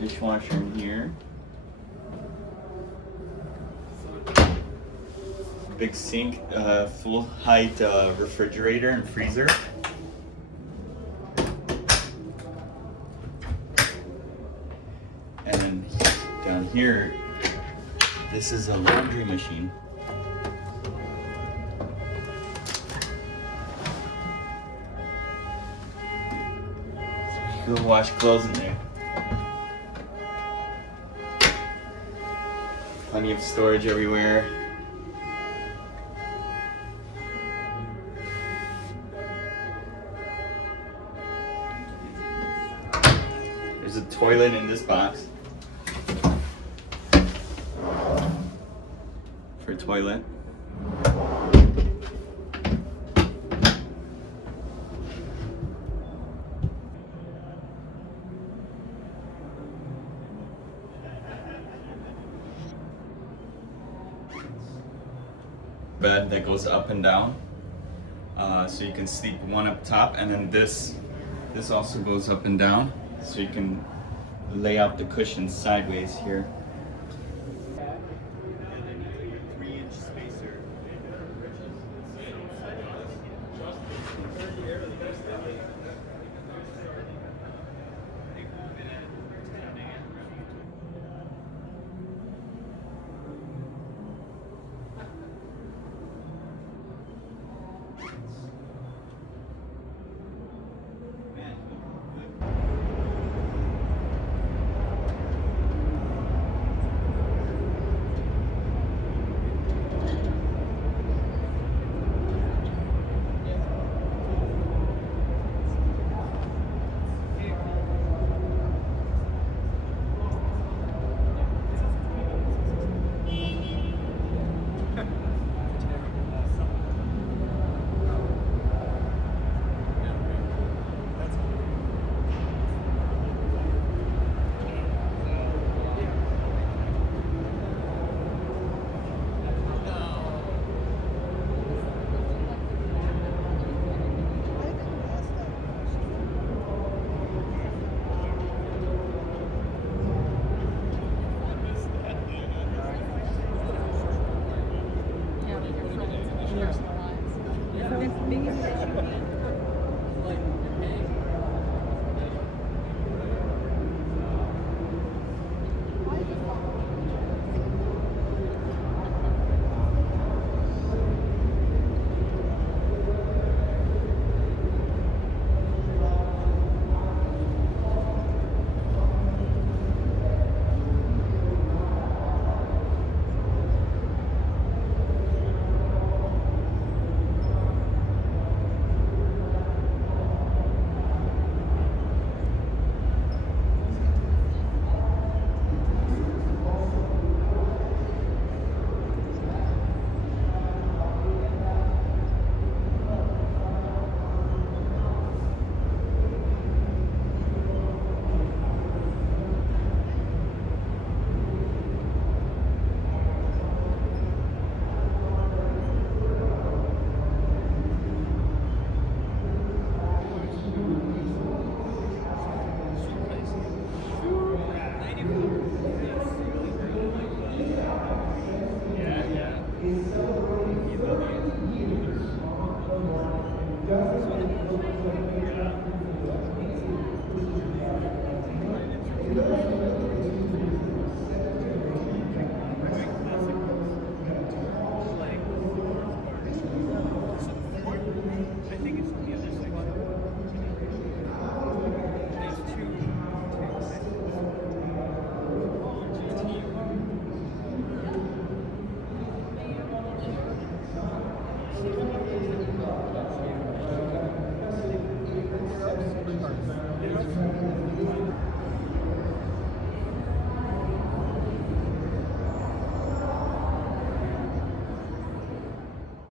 Dishwasher in here. Big sink, full height refrigerator and freezer. And then down here, this is a laundry machine. So you can wash clothes in there. Plenty of storage everywhere. There's a toilet in this box for a toilet. Bed that goes up and down, so you can sleep one up top, and then this also goes up and down, so you can lay out the cushions sideways here. 3-inch spacer.